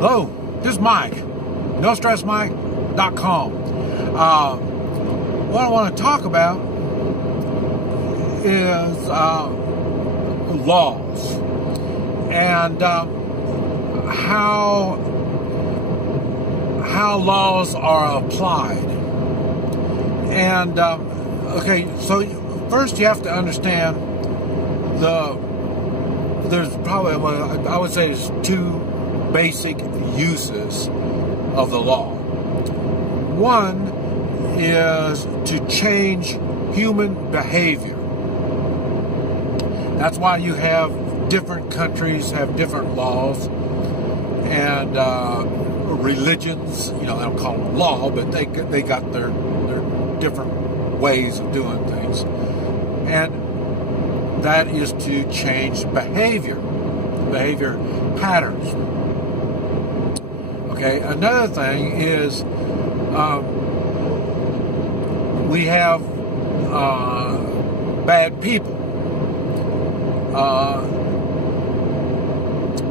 Hello, this is Mike, NoStressMike.com. What I want to talk about is laws and how laws are applied. And okay, so first you have to understand there's probably, I would say, there's two basic uses of the law. One is to change human behavior. That's why you have different countries have different laws, and religions, they don't call them law, but they got their different ways of doing things. And that is to change behavior patterns. Okay, another thing is we have bad people.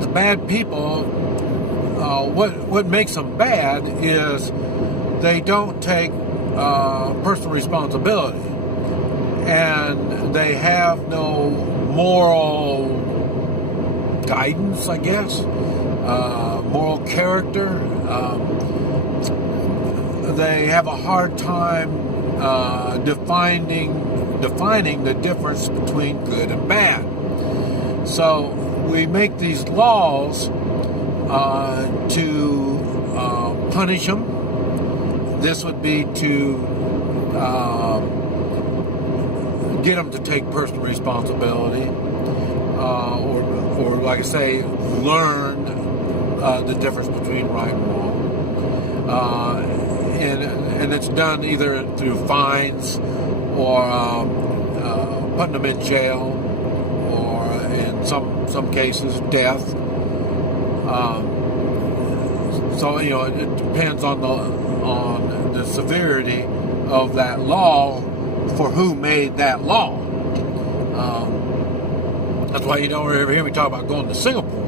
The bad people, what makes them bad is they don't take personal responsibility, and they have no moral guidance, I guess, moral character. They have a hard time defining the difference between good and bad. So we make these laws to punish them. This would be to get them to take personal responsibility, or like I say, learn the difference between right and wrong. And it's done either through fines or putting them in jail, or in some cases death. So it depends on the severity of that law for who made that law. That's why you don't ever hear me talk about going to Singapore.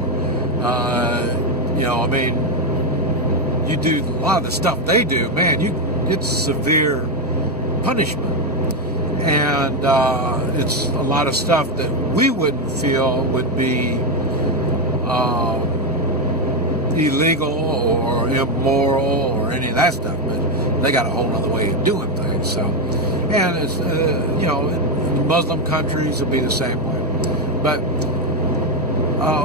You do a lot of the stuff they do, man, it's severe punishment. And it's a lot of stuff that we wouldn't feel would be illegal or immoral or any of that stuff, but they got a whole other way of doing things. So, and it's in Muslim countries it'd be the same way.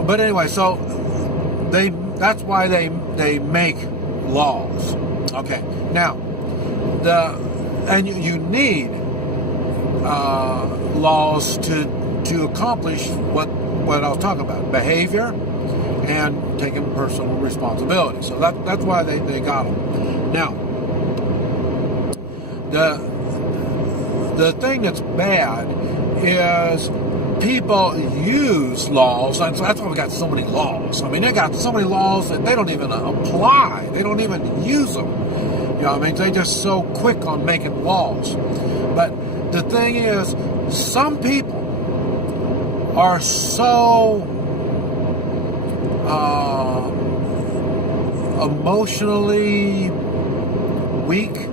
But anyway, so that's why they make laws. Okay, now you need laws to accomplish what I was talking about: behavior and taking personal responsibility. So that's why they got them. Now, the thing that's bad is people use laws, and so that's why we got so many laws. I mean, they got so many laws that they don't even apply. They don't even use them. They're just so quick on making laws. But the thing is, some people are so emotionally weak.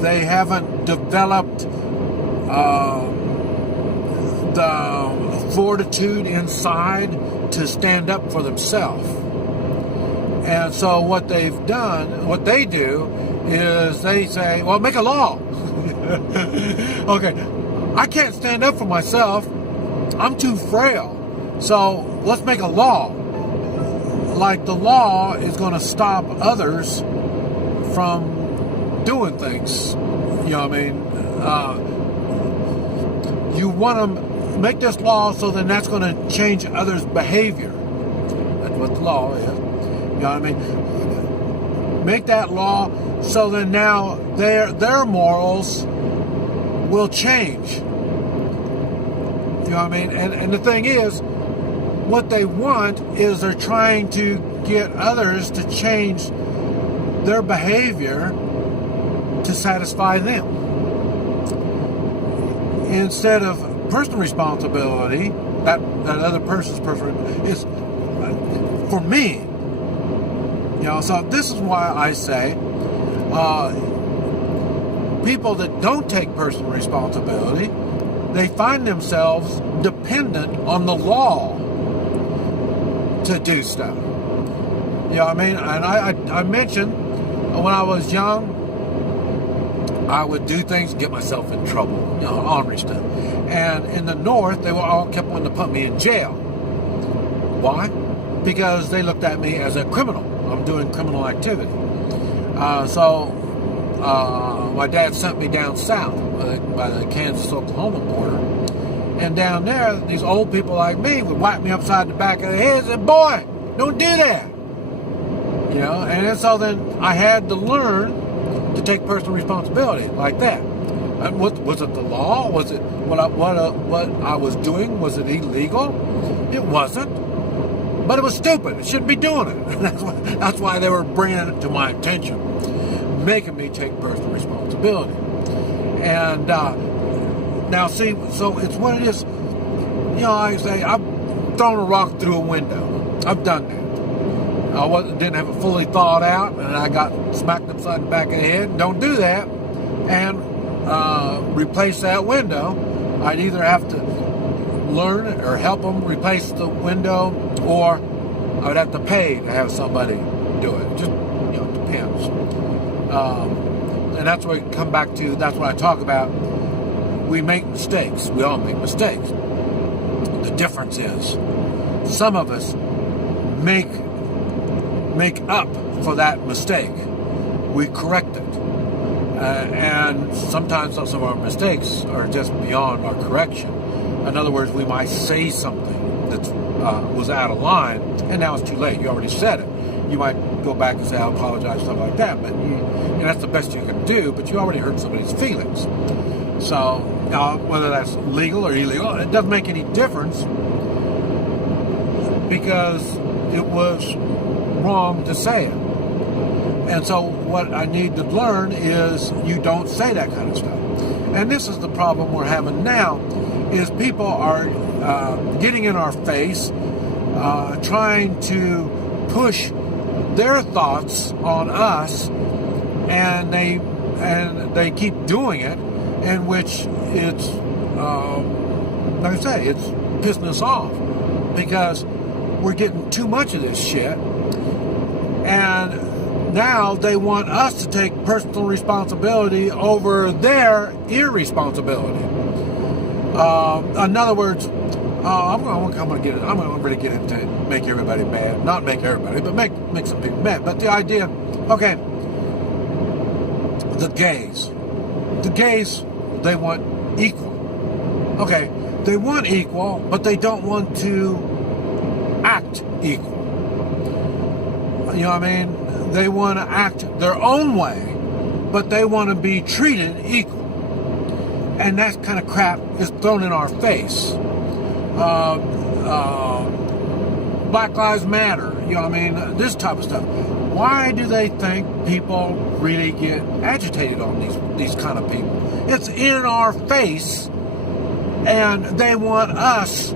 They haven't developed the fortitude inside to stand up for themselves. And so what they do is they say, well, make a law. Okay, I can't stand up for myself. I'm too frail. So let's make a law. Like the law is going to stop others from doing things. You want to make this law so then that's going to change others' behavior. That's what the law is. Make that law so then now their morals will change. And the thing is, what they want is they're trying to get others to change their behavior to satisfy them. Instead of personal responsibility, that other person's personal, it's for me, so this is why I say people that don't take personal responsibility, they find themselves dependent on the law to do stuff. You know what I mean? And I mentioned when I was young, I would do things, get myself in trouble, ornery stuff. And in the North, they were all kept wanting to put me in jail. Why? Because they looked at me as a criminal. I'm doing criminal activity. So my dad sent me down south by the Kansas-Oklahoma border. And down there, these old people like me would whack me upside the back of the head and say, boy, don't do that. And so then I had to learn to take personal responsibility like that. And was it the law? Was it what I was doing? Was it illegal? It wasn't. But it was stupid. It shouldn't be doing it. That's why they were bringing it to my attention, making me take personal responsibility. And now, see, so it's what it is. I say, I've thrown a rock through a window. I've done that. I didn't have it fully thought out, and I got smacked upside the back of the head. Don't do that. And replace that window. I'd either have to learn or help them replace the window, or I would have to pay to have somebody do it. It just, depends. And that's where we come back to, that's what I talk about. We make mistakes. We all make mistakes. The difference is some of us make up for that mistake. We correct it. And sometimes some of our mistakes are just beyond our correction. In other words, we might say something that was out of line, and now it's too late. You already said it. You might go back and say, I apologize, stuff like that. But that's the best you can do, but you already hurt somebody's feelings. So whether that's legal or illegal, it doesn't make any difference, because it was wrong to say it. And so what I need to learn is you don't say that kind of stuff. And this is the problem we're having now, is people are getting in our face, trying to push their thoughts on us, and they keep doing it, in which it's, like I say, it's pissing us off, because we're getting too much of this shit. And now they want us to take personal responsibility over their irresponsibility. In other words, I'm going to really get into make everybody mad. Not make everybody, but make some people mad. But the idea, okay, the gays, they want equal. Okay, they want equal, but they don't want to act equal. You know what I mean? They want to act their own way, but they want to be treated equal. And that kind of crap is thrown in our face. Black Lives Matter, you know what I mean? This type of stuff. Why do they think people really get agitated on these kind of people? It's in our face, and they want us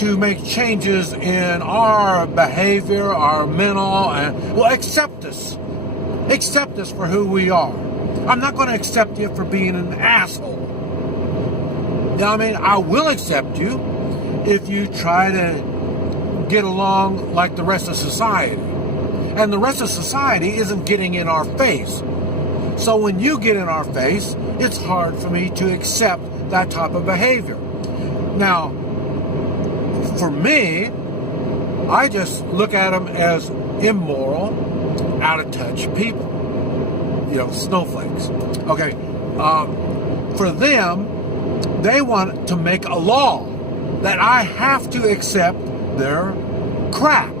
to make changes in our behavior, our mental, and accept us for who we are. I'm not going to accept you for being an asshole. You know what I mean? I will accept you if you try to get along like the rest of society. And the rest of society isn't getting in our face. So when you get in our face, it's hard for me to accept that type of behavior. Now, for me, I just look at them as immoral, out of touch people. Snowflakes. Okay. For them, they want to make a law that I have to accept their crap.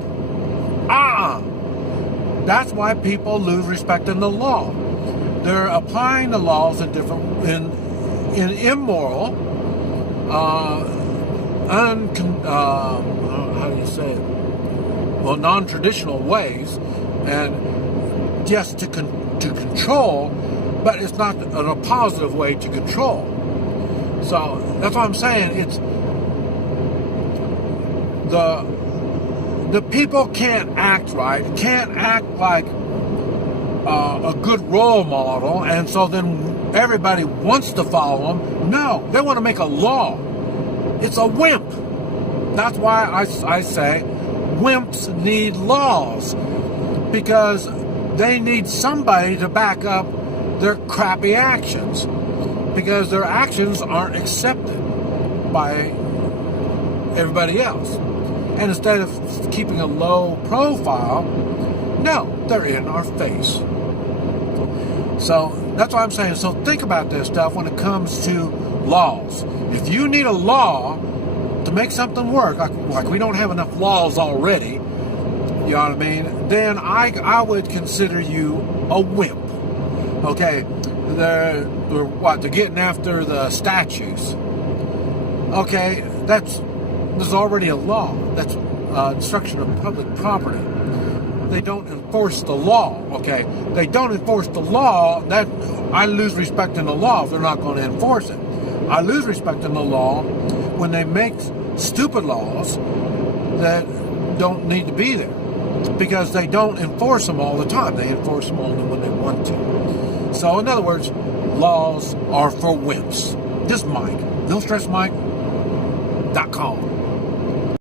That's why people lose respect in the law. They're applying the laws in immoral, non-traditional ways, and just to control, but it's not in a positive way to control. So that's what I'm saying. It's the the people can't act right, can't act like a good role model, and so then everybody wants to follow them. No, they want to make a law. It's a wimp. That's why I say wimps need laws, because they need somebody to back up their crappy actions, because their actions aren't accepted by everybody else. And instead of keeping a low profile, no, they're in our face. So that's what I'm saying. So think about this stuff when it comes to laws. If you need a law to make something work, like we don't have enough laws already, you know what I mean, then I would consider you a wimp. Okay, they're getting after the statues. Okay, there's already a law. That's destruction of public property. They don't enforce the law. Okay, they don't enforce the law. That I lose respect in the law if they're not going to enforce it. I lose respect in the law when they make stupid laws that don't need to be there, because they don't enforce them all the time. They enforce them only when they want to. So in other words, laws are for wimps. This is Mike. NoStressMike.com.